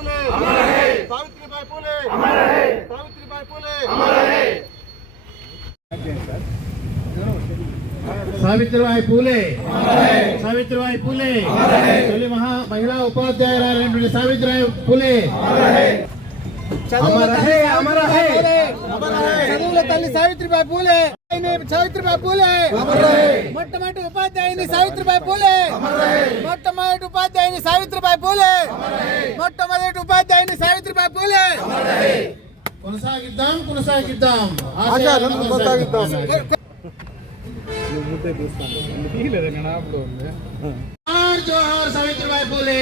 फुले सावित्रीबाई फुले सावित्रीबाई फुले సావిత్రిబాయి పూలే సావిత్రిబాయి పూలే తొలి మహా మహిళా ఉపాధ్యాయురాలైనటువంటి సావిత్రిబాయి పూలే అమర హే అమర హే చదువుల తల్లి సావిత్రిబాయి పూలే సావిత్రిబాయి పూలే. మొట్టమొదటి ఉపాధ్యాయుని సావిత్రిబాయి పూలే. మొట్టమొదటి ఉపాధ్యాయుని సావిత్రిబాయి పూలే. మొట్టమొదటి ఉపాధ్యాయుని సావిత్రిబాయి పూలే. కొనసాగిద్దాం కొనసాగిద్దాం. ఆశయాలను కొనసాగిద్దాం. జోహార్ జోహార్ సావిత్రిబాయి పూలే.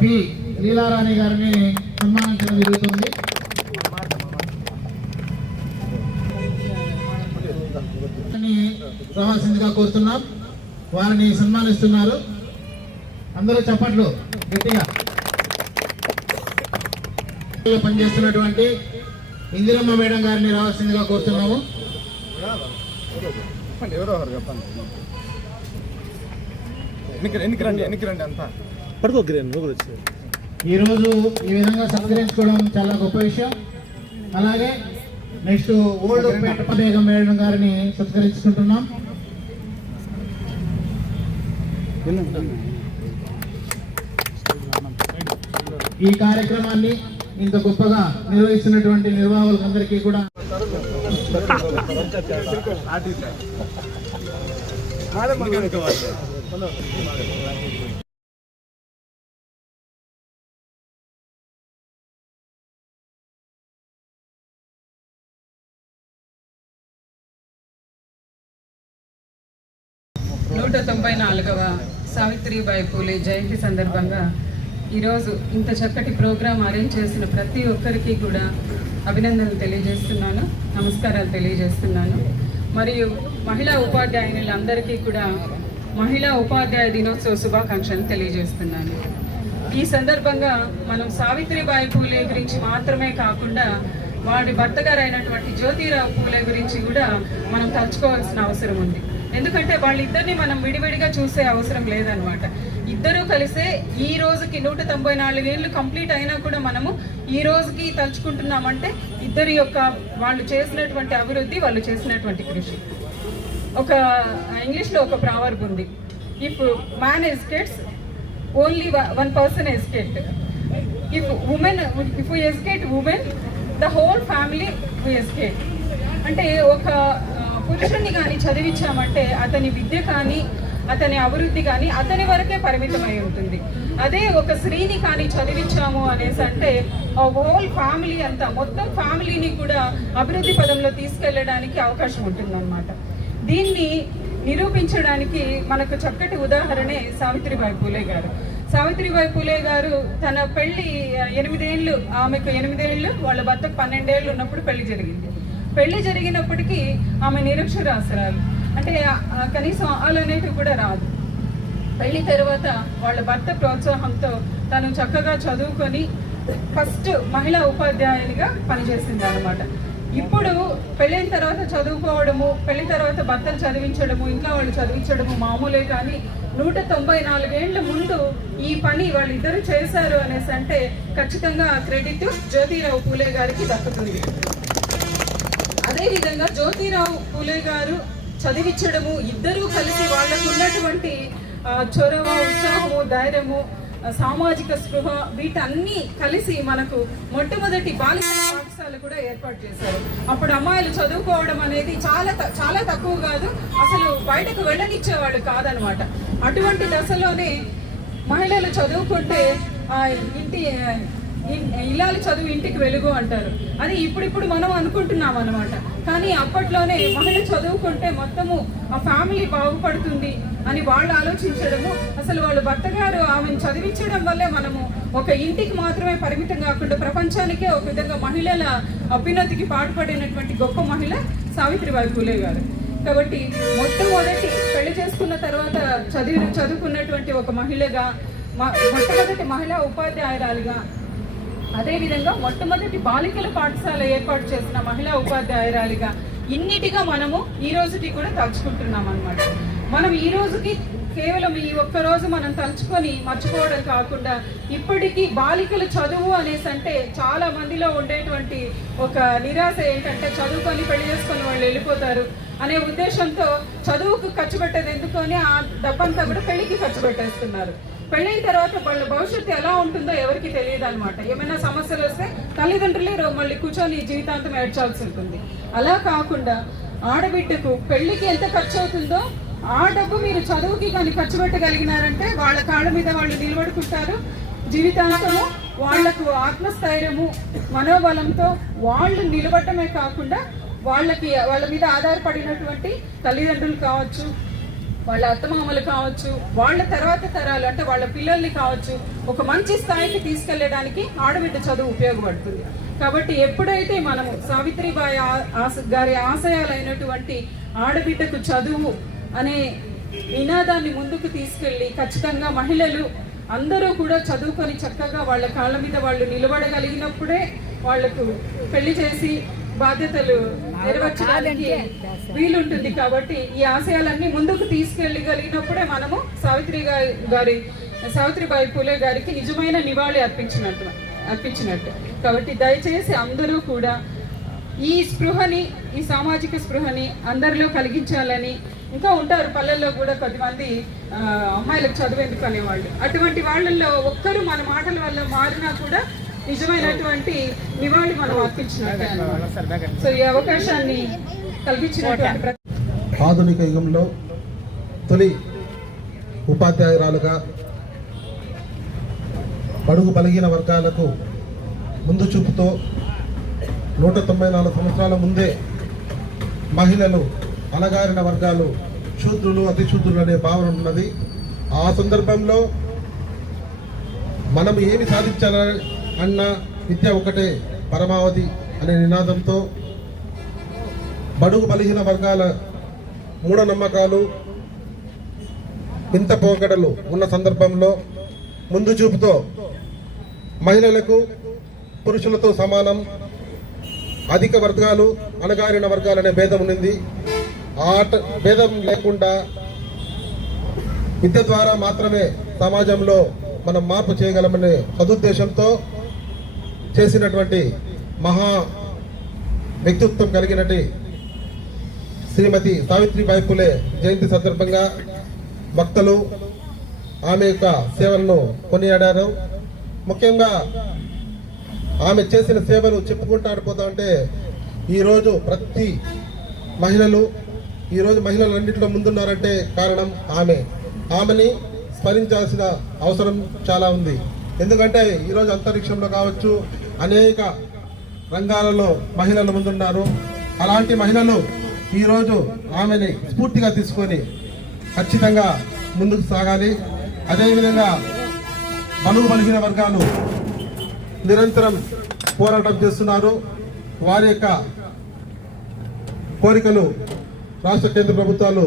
పి లీలారాణి గారిని సన్మానించడం జరుగుతుంది. రావాల్సిందిగా కోరుతున్నాం. వారిని సన్మానిస్తున్నారు. అందరూ చప్పట్లు గట్టిగా. పనిచేస్తున్నటువంటి ఇందిరమ్మ మేడం గారిని రావాల్సిందిగా కోరుతున్నాము. ఎన్నికి రండి ఎన్నికి రండి అంతా? ఈ రోజు ఈ విధంగా సత్కరించుకోవడం చాలా గొప్ప విషయం. అలాగే నెక్స్ట్ ఓల్డ్ పేట బేగం మేడం గారిని సత్కరించుకుంటున్నాం. ఈ కార్యక్రమాన్ని ఇంత గొప్పగా నిర్వహిస్తున్నటువంటి నిర్వాహకులందరికీ కూడా నూట తొంభై నాలుగవ సావిత్రిబాయి పూలే జయంతి సందర్భంగా ఈరోజు ఇంత చక్కటి ప్రోగ్రాం అరేంజ్ చేసిన ప్రతి ఒక్కరికి కూడా అభినందనలు తెలియజేస్తున్నాను నమస్కారాలు తెలియజేస్తున్నాను. మరియు మహిళా ఉపాధ్యాయునులందరికీ కూడా మహిళా ఉపాధ్యాయ దినోత్సవ శుభాకాంక్షలు తెలియజేస్తున్నాను. ఈ సందర్భంగా మనం సావిత్రిబాయి పూలే గురించి మాత్రమే కాకుండా వాడి భర్త జ్యోతిరావు పూలే గురించి కూడా మనం తలుచుకోవాల్సిన అవసరం ఉంది. ఎందుకంటే వాళ్ళిద్దరిని మనం విడివిడిగా చూసే అవసరం లేదనమాట ఇద్దరూ కలిసే ఈ రోజుకి నూట తొంభై నాలుగేళ్ళు కంప్లీట్ అయినా కూడా మనము ఈ రోజుకి తలుచుకుంటున్నామంటే ఇద్దరి యొక్క వాళ్ళు చేసినటువంటి అభివృద్ధి వాళ్ళు చేసినటువంటి కృషి. ఒక ఇంగ్లీష్లో ఒక ప్రావర్బ్ ఉంది. If man educates only one person educate if women if educate women the whole family educate అంటే ఒక పురుషుణ్ణి కానీ చదివించామంటే అతని విద్య కానీ అతని అభివృద్ధి కానీ అతని వరకే పరిమితమై ఉంటుంది. అదే ఒక స్త్రీని కానీ చదివించాము అనేసి అంటే ఆ హోల్ ఫ్యామిలీ అంతా మొత్తం ఫ్యామిలీని కూడా అభివృద్ధి పదంలో తీసుకెళ్ళడానికి అవకాశం ఉంటుందన్నమాట. దీన్ని నిరూపించడానికి మనకు చక్కటి ఉదాహరణే సావిత్రిబాయి పూలే గారు. సావిత్రిబాయి పూలే గారు తన పెళ్ళి ఎనిమిదేళ్ళు ఆమెకు ఎనిమిదేళ్ళు వాళ్ళ భర్తకు పన్నెండేళ్ళు ఉన్నప్పుడు పెళ్ళి జరిగింది. పెళ్ళి జరిగినప్పటికీ ఆమె నిరక్షరాస్యరాలు. అంటే కనీసం అలానేటివి కూడా రాదు. పెళ్ళి తర్వాత వాళ్ళ భర్త ప్రోత్సాహంతో తను చక్కగా చదువుకొని ఫస్ట్ మహిళా ఉపాధ్యాయునిగా పనిచేసింది అనమాట ఇప్పుడు పెళ్ళైన తర్వాత చదువుకోవడము పెళ్ళి తర్వాత భర్తలు చదివించడము ఇంట్లో వాళ్ళు చదివించడము మామూలే కానీ నూట తొంభై నాలుగేళ్ళ ముందు ఈ పని వాళ్ళిద్దరూ చేశారు అనేసి అంటే ఖచ్చితంగా ఆ క్రెడిట్ జ్యోతిరావు పూలే గారికి దక్కుతుంది. అదేవిధంగా జ్యోతిరావు పూలే గారు చదివించడము ఇద్దరూ కలిసి వాళ్ళకు ఉన్నటువంటి చొరవ ఉత్సాహము ధైర్యము సామాజిక స్పృహ వీటన్నీ కలిసి మనకు మొట్టమొదటి బాలికల పాఠశాల కూడా ఏర్పాటు చేశారు. అప్పుడు అమ్మాయిలు చదువుకోవడం అనేది చాలా త- చాలా తక్కువ కాదు అసలు బయటకు వెళ్ళనిచ్చేవాళ్ళు కాదనమాట. అటువంటి దశలోనే మహిళలు చదువుకుంటే ఇంటి ఇల్లాలి చదువు ఇంటికి వెలుగు అంటారు. అది ఇప్పుడిప్పుడు మనం అనుకుంటున్నాం అనమాట కానీ అప్పట్లోనే మహిళ చదువుకుంటే మొత్తము ఆ ఫ్యామిలీ బాగుపడుతుంది అని వాళ్ళు ఆలోచించడము. అసలు వాళ్ళ భర్త గారు ఆమెను చదివించడం వల్లే మనము ఒక ఇంటికి మాత్రమే పరిమితం కాకుండా ప్రపంచానికే ఒక విధంగా మహిళల అభ్యున్నతికి పాటుపడినటువంటి గొప్ప మహిళ సావిత్రిబాయి పూలే గారు. కాబట్టి మొట్టమొదటి పెళ్ళి చేసుకున్న తర్వాత చదివి చదువుకున్నటువంటి ఒక మహిళగా మొట్టమొదటి మహిళా ఉపాధ్యాయురాలిగా అదేవిధంగా మొట్టమొదటి బాలికల పాఠశాల ఏర్పాటు చేసిన మహిళా ఉపాధ్యాయురాలిగా ఇన్నిటిగా మనము ఈ రోజుకి కూడా తలుచుకుంటున్నాం అనమాట మనం ఈ రోజుకి కేవలం ఈ ఒక్క రోజు మనం తలుచుకొని మర్చిపోవడం కాకుండా ఇప్పటికీ బాలికల చదువు అనేసి అంటే చాలా మందిలో ఉండేటువంటి ఒక నిరాశ ఏంటంటే చదువుకొని పెళ్ళి చేసుకొని వాళ్ళు వెళ్ళిపోతారు అనే ఉద్దేశంతో చదువుకు ఖర్చు పెట్టేది ఎందుకని ఆ డబ్బంతా కూడా పెళ్ళికి ఖర్చు పెట్టేస్తున్నారు. పెళ్ళైన తర్వాత వాళ్ళ భవిష్యత్తు ఉంటుందో ఎవరికి తెలియదు అనమాట ఏమైనా సమస్యలు వస్తే తల్లిదండ్రులే మళ్ళీ కూర్చొని జీవితాంతం ఏడ్చాల్సి ఉంటుంది. అలా కాకుండా ఆడబిడ్డకు పెళ్ళికి ఎంత ఖర్చు అవుతుందో ఆ డబ్బు మీరు చదువుకి కానీ ఖర్చు పెట్టగలిగినారంటే వాళ్ళ కాళ్ళ మీద వాళ్ళు నిలబడుకుంటారు. జీవితాంతము వాళ్ళకు ఆత్మస్థైర్యము మనోబలంతో వాళ్ళు నిలబడటమే కాకుండా వాళ్ళకి వాళ్ళ మీద ఆధారపడినటువంటి తల్లిదండ్రులు కావచ్చు వాళ్ళ అత్తమామలు కావచ్చు వాళ్ళ తర్వాత తరాలు అంటే వాళ్ళ పిల్లల్ని కావచ్చు ఒక మంచి స్థాయికి తీసుకెళ్ళడానికి ఆడబిడ్డ చదువు ఉపయోగపడుతుంది. కాబట్టి ఎప్పుడైతే మనము సావిత్రిబాయి ఆ- ఆశ- గారి ఆశయాలైనటువంటి ఆడబిడ్డకు చదువు అనే నినాదాన్ని ముందుకు తీసుకెళ్ళి ఖచ్చితంగా మహిళలు అందరూ కూడా చదువుకొని చక్కగా వాళ్ళ కాళ్ళ మీద వాళ్ళు నిలబడగలిగినప్పుడే వాళ్ళకు పెళ్ళి చేసి బాధ్యతలు నెరవేర్చడానికి వీలుంటుంది కాబట్టి ఈ ఆశయాలన్నీ ముందుకు తీసుకెళ్ళగలిగినప్పుడే మనము సావిత్రి గారి సావిత్రిబాయి పూలే గారికి నిజమైన నివాళి అర్పించినట్టు అర్పించినట్టు. కాబట్టి దయచేసి అందరూ కూడా ఈ స్పృహని ఈ సామాజిక స్పృహని అందరిలో కలిగించాలని ఇంకా ఉంటారు పల్లెల్లో కూడా కొద్దిమంది అమ్మాయిలకు చదివేందుకు అనేవాళ్ళు. అటువంటి వాళ్ళల్లో ఒక్కరు మన మాటల వల్ల మారినా కూడా నిజమైనటువంటి నివాళి మనం అర్పించినట్టే అన్నమాట. సో ఈ అవకాశాన్ని కల్పించినటువంటి ఆధునిక యుగంలో తొలి ఉపాధ్యాయురాలుగా బడుగు బలిగిన వర్గాలకు ముందు చూపుతో నూట తొంభై నాలుగు సంవత్సరాల ముందే మహిళలు అణగారిన వర్గాలు శూద్రులు అతి శూద్రులు అనే భావన ఉన్నది. ఆ సందర్భంలో మనం ఏమి సాధించాలని అన్న విద్య ఒకటే పరమావధి అనే నినాదంతో బడుగు బలహీన వర్గాల మూఢనమ్మకాలు ఇంత పోకడలు ఉన్న సందర్భంలో ముందు చూపుతో మహిళలకు పురుషులతో సమానం అధిక వర్గాలు అణగారిన వర్గాలనే భేదం ఉంది ఆ భేదం లేకుండా విద్య ద్వారా మాత్రమే సమాజంలో మనం మార్పు చేయగలమనే సదుద్దేశంతో చేసినటువంటి మహా వ్యక్తిత్వం కలిగినటి శ్రీమతి సావిత్రిబాయి పులే జయంతి సందర్భంగా భక్తులు ఆమె యొక్క సేవలను కొనియాడారు. ముఖ్యంగా ఆమె చేసిన సేవలు చెప్పుకుంటాడు పోతా ఉంటే ఈరోజు ప్రతి మహిళలు ఈరోజు మహిళలు అన్నింటిలో ముందున్నారంటే కారణం ఆమె. ఆమెని స్మరించాల్సిన అవసరం చాలా ఉంది. ఎందుకంటే ఈరోజు అంతరిక్షంలో కావచ్చు అనేక రంగాలలో మహిళలు ముందున్నారు. అలాంటి మహిళలు ఈరోజు ఆమెని స్ఫూర్తిగా తీసుకొని ఖచ్చితంగా ముందుకు సాగాలి. అదేవిధంగా బలుగు బలిగిన వర్గాలు నిరంతరం పోరాటం చేస్తున్నారు. వారి యొక్క కోరికలు రాష్ట్ర కేంద్ర ప్రభుత్వాలు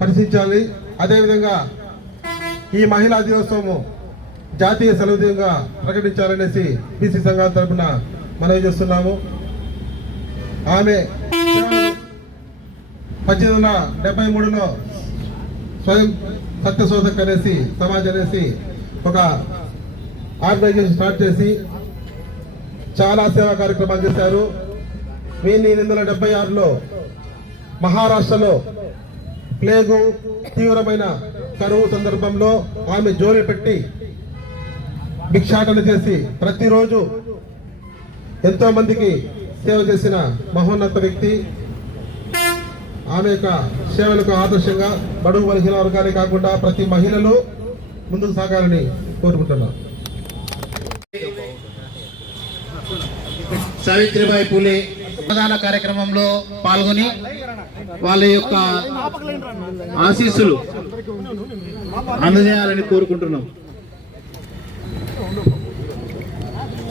పరిశీలించాలి. అదేవిధంగా ఈ మహిళా దినోత్సవం జాతీయ సెలవు దినంగా ప్రకటించాలనేసి బీసీ సంఘాల తరపున మనవి చేస్తున్నాము. ఆమె పద్దెనిమిది వందల డెబ్బై మూడులో స్వయం సత్యశోధక్ అనేసి సమాజ్ అనేసి ఒక ఆర్గనైజేషన్ స్టార్ట్ చేసి చాలా సేవా కార్యక్రమాలు చేశారు. ఎనిమిది వందల డెబ్బై ఆరులో మహారాష్ట్రలో ప్లేగు తీవ్రమైన కరువు సందర్భంలో ఆమె జోలి పెట్టి భిక్షాటలు చేసి ప్రతిరోజు ఎంతో మందికి సేవ చేసిన మహోన్నత వ్యక్తి. ఆమె యొక్క సేవలకు ఆదర్శంగా బడుగు బలహీన వర్గాలే కాకుండా ప్రతి మహిళలు ముందుకు సాగాలని కోరుకుంటున్నారు సావిత్రిబాయి పూలే ప్రధాన కార్యక్రమంలో పాల్గొని వాళ్ళ యొక్క ఆశీస్సులు అందజేయాలని కోరుకుంటున్నాం.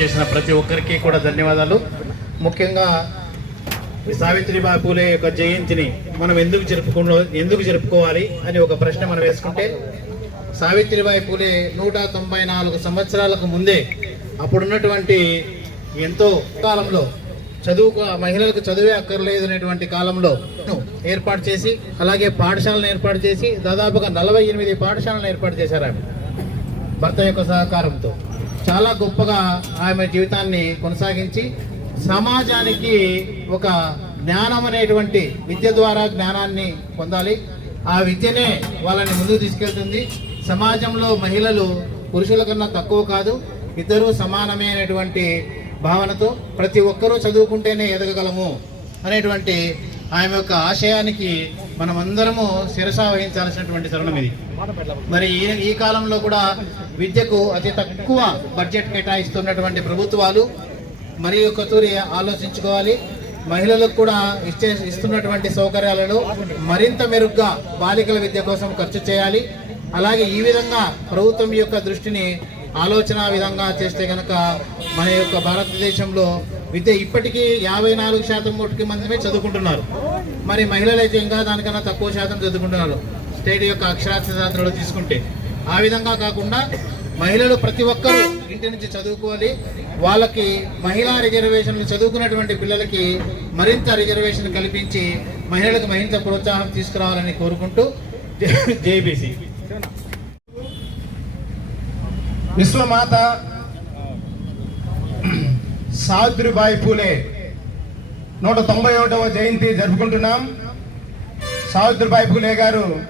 చేసిన ప్రతి ఒక్కరికి కూడా ధన్యవాదాలు. ముఖ్యంగా ఈ సావిత్రిబాయి పూలే యొక్క జయంతిని మనం ఎందుకు జరుపుకున్న ఎందుకు జరుపుకోవాలి అని ఒక ప్రశ్న మనం వేసుకుంటే సావిత్రిబాయి పూలే నూట తొంభై నాలుగు సంవత్సరాలకు ముందే అప్పుడున్నటువంటి ఎంతో కాలంలో చదువు మహిళలకు చదువే అక్కర్లేదు అనేటువంటి కాలంలో ఏర్పాటు చేసి అలాగే పాఠశాలను ఏర్పాటు చేసి దాదాపుగా నలభై ఎనిమిది పాఠశాలను ఏర్పాటు చేశారు ఆమె భర్త యొక్క సహకారంతో. చాలా గొప్పగా ఆమె జీవితాన్ని కొనసాగించి సమాజానికి ఒక జ్ఞానం అనేటువంటి విద్య ద్వారా జ్ఞానాన్ని పొందాలి. ఆ విద్యనే వాళ్ళని ముందుకు తీసుకెళ్తుంది. సమాజంలో మహిళలు పురుషుల కన్నా తక్కువ కాదు ఇద్దరూ సమానమే అనేటువంటి భావనతో ప్రతి ఒక్కరూ చదువుకుంటేనే ఎదగగలము అనేటువంటి ఆమె యొక్క ఆశయానికి మనమందరము శిరస వహించాల్సినటువంటి తరుణం ఇది. మరి ఈ ఈ కాలంలో కూడా విద్యకు అతి తక్కువ బడ్జెట్ కేటాయిస్తున్నటువంటి ప్రభుత్వాలు మరి ఒక ఆలోచించుకోవాలి. మహిళలకు కూడా ఇచ్చే ఇస్తున్నటువంటి సౌకర్యాలను మరింత మెరుగ్గా బాలికల విద్య కోసం ఖర్చు చేయాలి. అలాగే ఈ విధంగా ప్రభుత్వం యొక్క దృష్టిని ఆలోచన విధంగా చేస్తే కనుక మన యొక్క భారతదేశంలో విద్య ఇప్పటికీ యాభై నాలుగు శాతం మటుకి మాత్రమే చదువుకుంటున్నారు. మరి మహిళలు అయితే ఇంకా దానికన్నా తక్కువ శాతం చదువుకుంటున్నారు. స్టేట్ యొక్క అక్షరాస్యతలో తీసుకుంటే. ఆ విధంగా కాకుండా మహిళలు ప్రతి ఒక్కరూ ఇంటి నుంచి చదువుకోవాలి. వాళ్ళకి మహిళా రిజర్వేషన్లు చదువుకున్నటువంటి పిల్లలకి మరింత రిజర్వేషన్ కల్పించి మహిళలకు మరింత ప్రోత్సాహం తీసుకురావాలని కోరుకుంటూ జేబీసీ. విశ్వమాత సావిత్రిబాయి పూలే నూట తొంభై ఒకటవ జయంతి జరుపుకుంటున్నాం. సావిత్రిబాయి పూలే గారు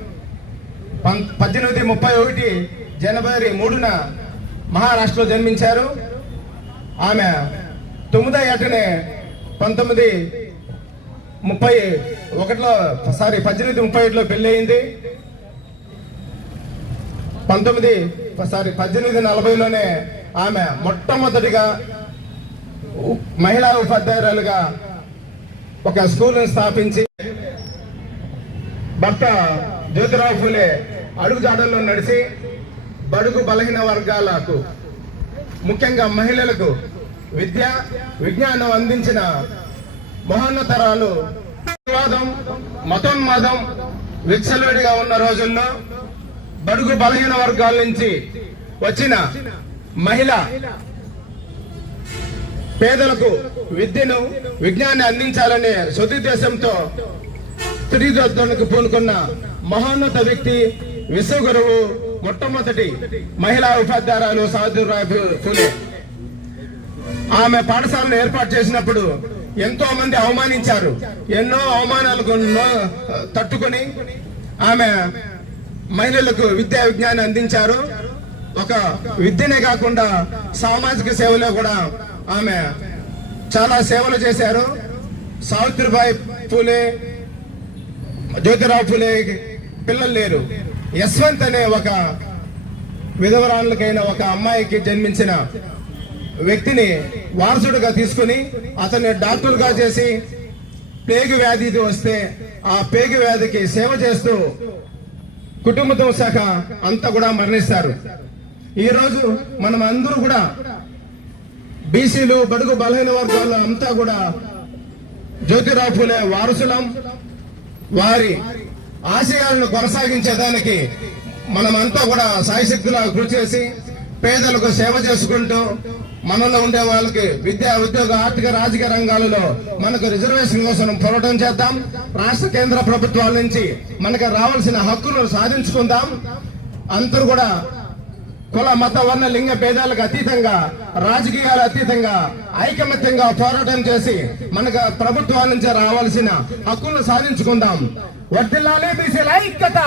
పం- పద్దెనిమిది ముప్పై ఒకటి జనవరి మూడున మహారాష్ట్రలో జన్మించారు. ఆమె తొమ్మిదో ఏటనే పంతొమ్మిది ముప్పై ఒకటిలో సారీ పద్దెనిమిది ముప్పై ఒకటిలో పెళ్ళయింది. పంతొమ్మిది సారీ పద్దెనిమిది నలభైలోనే ఆమె మొట్టమొదటిగా మహిళా ఉపాధ్యాయురాలుగా ఒక స్కూల్ని స్థాపించి భర్త జ్యోతిరావు ఫులే అడుగుజాడల్లో నడిచి బడుగు బలహీన వర్గాలకు ముఖ్యంగా మహిళలకు విద్య విజ్ఞానం అందించిన మహోన్నతరాలు వాదం మతోన్మాదం విచ్చలవిడిగా ఉన్న రోజుల్లో బడుగు బలహీన వర్గాల నుంచి వచ్చిన మహిళ పేదలకు విద్యను విజ్ఞాన్ని అందించాలనే సదుద్దేశంతో స్త్రీదోద్ధానికి పూనుకున్న మహోన్నత వ్యక్తి విశ్వగురువు మొట్టమొదటి మహిళా ఉపాధ్యాయురాలు సాధురాయ్ ఫూలే. ఆమె పాఠశాలను ఏర్పాటు చేసినప్పుడు ఎంతో మంది అవమానించారు. ఎన్నో అవమానాలకు తట్టుకొని ఆమె మహిళలకు విద్యా విజ్ఞానం అందించారు. ఒక విద్యనే కాకుండా సామాజిక సేవలో కూడా ఆమె చాలా సేవలు చేశారు. సావిత్రిబాయి పూలే జ్యోతిరావు పూలే పిల్లలు లేరు. యశ్వంత్ అనే ఒక విధవరాళ్ళకైన ఒక అమ్మాయికి జన్మించిన వ్యక్తిని వారసుడిగా తీసుకుని అతన్ని డాక్టర్గా చేసి పేగు వ్యాధి వస్తే ఆ పేగు వ్యాధికి సేవ చేస్తూ కుటుంబంతో శాఖ అంతా కూడా మరణిస్తారు. ఈరోజు మనం అందరూ కూడా బీసీలు బడుగు బలహీన వర్గాలు అంతా కూడా జ్యోతిరావు ఫులే వారసులం. వారి ఆశయాలను కొనసాగించేదానికి మనమంతా కూడా సాయశక్తులా కృషి చేసి పేదలకు సేవ చేసుకుంటూ మనలో ఉండే వాళ్ళకి విద్యా ఉద్యోగ ఆర్థిక రాజకీయ రంగాలలో మనకు రిజర్వేషన్ కోసం పోరాటం చేద్దాం. రాష్ట్ర కేంద్ర ప్రభుత్వాల నుంచి మనకు రావాల్సిన హక్కులు సాధించుకుందాం. అందరూ కూడా కుల మత వర్ణ లింగ భేదాలకు అతీతంగా రాజకీయాలు అతీతంగా ఐకమత్యంగా పోరాటం చేసి మనకు ప్రభుత్వాల నుంచి రావాల్సిన హక్కులను సాధించుకుందాం. వర్దిల్లాలి బీసీల ఐక్యత!